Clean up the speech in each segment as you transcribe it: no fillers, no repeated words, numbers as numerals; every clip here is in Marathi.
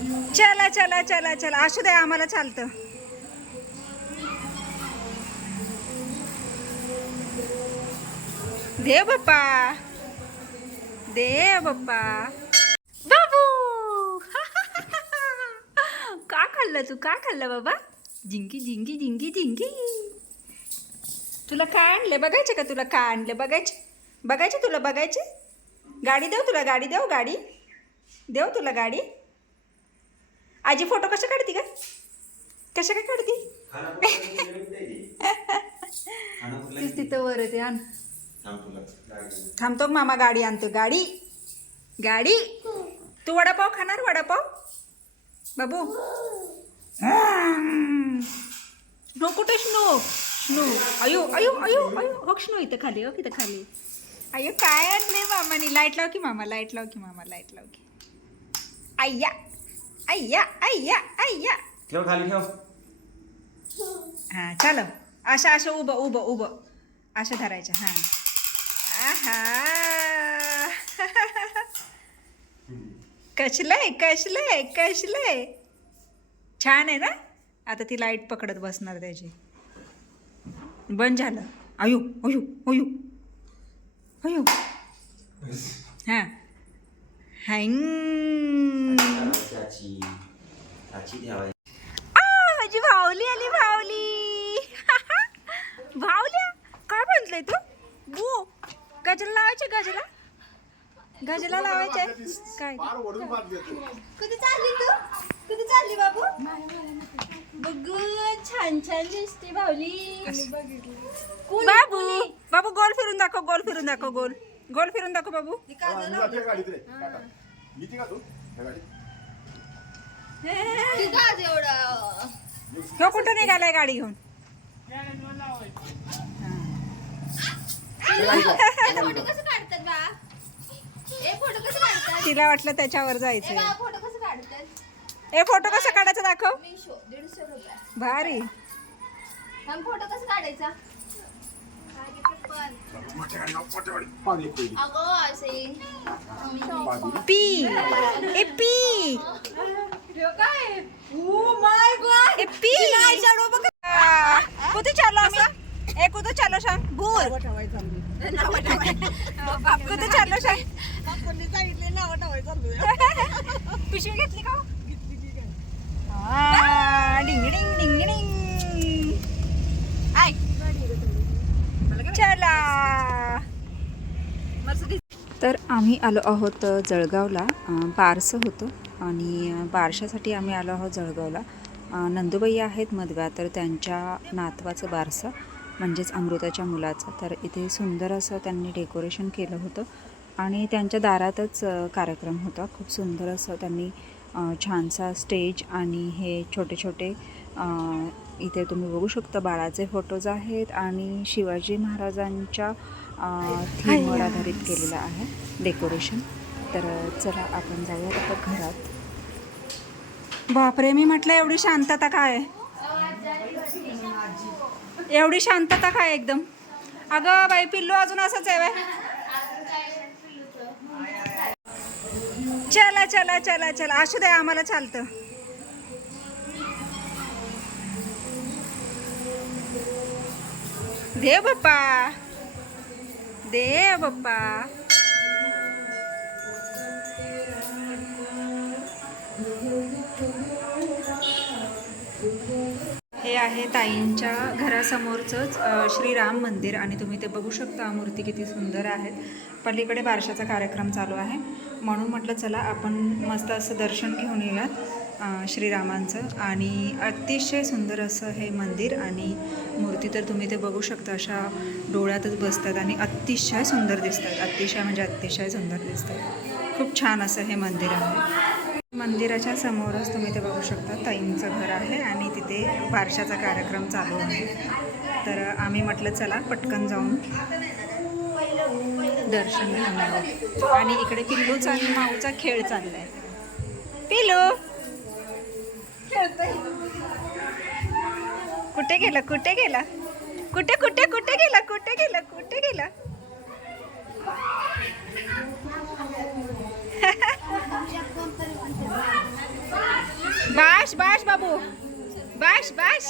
चला चला चला चला, असू द्या, आम्हाला चालतं. देव बाप्पा, देव बाप्पा. बाबू का खाल्लं तू, का खाल्लं बाबा? जिंकी जिंकी जिंकी जिंकी. तुला काय आणले बघायचे का? तुला काय आणले बघायचे? बघायचे तुला बघायचे? गाडी देऊ तुला, गाडी देऊ, गाडी देऊ तुला, गाडी. आजी फोटो कशा काढती का? कशा काय काढती? तीच तिथं वर ते आण. थांबतो मामा, गाडी आणतो. गाडी गाडी. तू वडापाव खाणार? वडापाव बाबू? नो कुठे स्नो? स्नो अयो अयो अयो अयो. हो स्नो इथं खाली, हो इथं खाली. अयो काय आणले मामाने? लाईट लाव की मामा, लाईट लाव की मामा, लाईट लाव की. अय्या अय्या अय्या अय्या. ठेव खाली ठेव. हां चलो, असं असं उभं उभं उभं असं धरायचं. हां. आहा कसलंय कसलंय कसलंय. छान आहे ना. आता ती लाईट पकडत बसणार त्याची. बंद झालं. अयो अयो अयो अयो. हां हँग. माझी भावली आली, भावली. भावल्या काय म्हणलंय तू? बू गजला लावायचे, गजला गजला लावायचे काय? कुठे चालली तू? कुठे चालली बाबू? बघ छान छान दिसते भावली. बाबू बाबू गोल फिरून दाखव, गोल फिरून दाखव, गोल गोल फिरून दाखव बाबू. ह्यो कुठं निघालाय गाडी घेऊन? फोटो कसं काढतात बा? फोटो कसं काढतात? तिला वाटलं त्याच्यावर जायचं. फोटो कसं काढतात? फोटो कसं काढायचं दाखव. 150 रुपये. भारी. मग फोटो कसं काढायचा? अगं असे पी ए पी काय? Oh my God. A P. कुठे चाललो आम्ही? कुठे चाललो सांग? भूर कुठे चाललो सांग? पिशवी घेतली का? डिंग डिंग डिंग डिंग. आय चला. तर आम्ही आलो आहोत जळगावला. बारसं होतं आणि बारशासाठी आम्ही आलो आहोत जळगावला. नंदुबाई आहेत मधव्या, तर त्यांच्या नातवाचं बारसं म्हणजेच अमृताच्या मुलाचं. तर इथे सुंदर असं त्यांनी डेकोरेशन केलं होतं आणि त्यांच्या दारातच कार्यक्रम होता. खूप सुंदर असं त्यांनी छानसा स्टेज आणि हे छोटे छोटे इथे तुम्ही बघू शकता बाळाचे फोटोज आहेत आणि शिवाजी महाराजांच्या थीमवर आधारित केलेलं आहे डेकोरेशन. तर चला आपण जाऊयात आता घरात. बापरे, मी म्हटलं एवढी शांतता काय? एवढी शांतता काय एकदम? अगं बाई, पिल्लू अजून असंच आहे बाय. चला चला चला चला, असू द्या, आम्हाला चालतं. देव बाप्पा, देव बाप्पा. हे आहे ताईंच्या घरासमोरचंच श्रीराम मंदिर आणि तुम्ही ते बघू शकता मूर्ती किती सुंदर आहेत. पलीकडे बारशाचा कार्यक्रम चालू आहे म्हणून म्हटलं चला आपण मस्त असं दर्शन घेऊन येऊयात श्रीरामांचं. आणि अतिशय सुंदर असं हे मंदिर आणि मूर्ती तर तुम्ही ते बघू शकता, अशा डोळ्यातच बसतात आणि अतिशय सुंदर दिसतात. अतिशय म्हणजे अतिशय सुंदर दिसतात. खूप छान असं हे मंदिर आहे. मंदिराच्या समोरच तुम्ही ते बघू शकता ताईंचं घर आहे आणि तिथे बारशाचा कार्यक्रम चालू आहे. तर आम्ही म्हटलं चला पटकन जाऊन दर्शन घेऊन येऊ. आणि इकडे पिल्लूचा आणि माऊचा खेळ चाललाय. पिल्लू कुठे गेला, कुठे गेला, कुठे कुठे कुठे गेला, कुठे गेला, कुठे गेला? बाश बाश बाबू बाश बाश.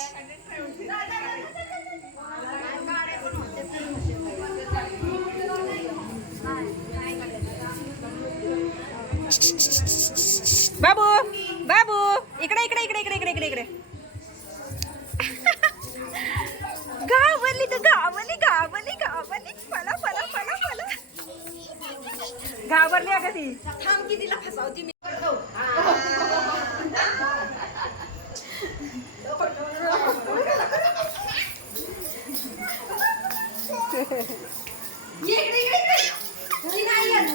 बाबू बाबू इकडे इकडे इकडे इकडे इकडे इकडे इकडे. गावली तर गावली गावली गावली मला मला मला मला घाबरली अगं ती. थांब की तिला फसावती मी. इकडे इकडे इकडे. ती नाही येत.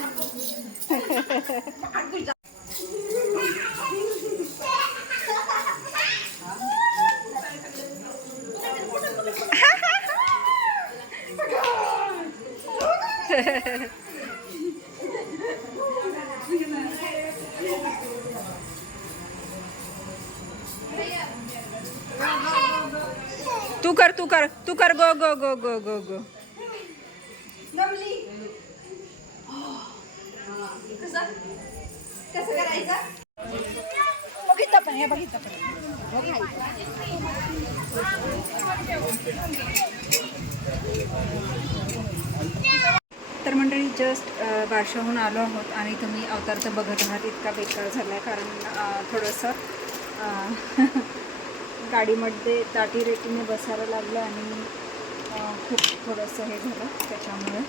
तू कर तू कर तू कर. गो गो गो गो गो गो. जमली. कसं कसं करायचं. बघितलं पण हे बघितलं पण. तर मंडळी जस्ट बारशाहून आलो आहोत आणि तुम्ही अवतार तर बघत आहात. इतका बेकार झाला आहे कारण थोडंसं गाडीमध्ये दाटी रेटीने बसायला लागलं आणि खूप थोडंसं हे झालं त्याच्यामुळे.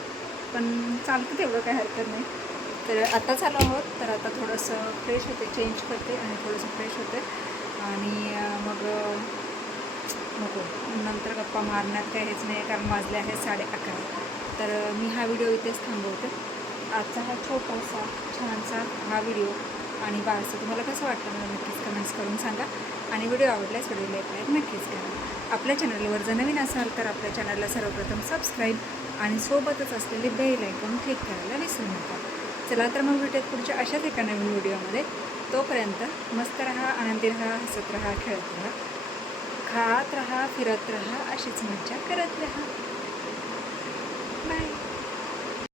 पण चालतं तेवढं काही हरकत नाही. तर आता चालू आहोत तर आता थोडंसं फ्रेश होते, चेंज करते आणि थोडंसं फ्रेश होते आणि मग नको नंतर गप्पा मारण्यात काही हेच नाही कारण वाजले आहेत 11:30. तर मी हा व्हिडिओ इथेच थांबवते. आजचा हा छोटासा छानसा हा व्हिडिओ आणि बारसं तुम्हाला कसं वाटतं मला नक्कीच कमेंट्स करून सांगा आणि व्हिडिओ आवडल्यास व्हिडिओ लाईक नक्कीच करा. आपल्या चॅनलवर जर नवीन असाल तर आपल्या चॅनलला सर्वप्रथम सबस्क्राईब आणि सोबतच असलेले बेल आयकॉन क्लिक करायला विसरू नका. चला तर मग भेटूयात पुढच्या अशाच एका नवीन व्हिडिओमध्ये. तोपर्यंत मस्त राहा, आनंदी राहा, हसत राहा, खेळत राहा, खात राहा, फिरत राहा, अशीच मज्जा करत राहा.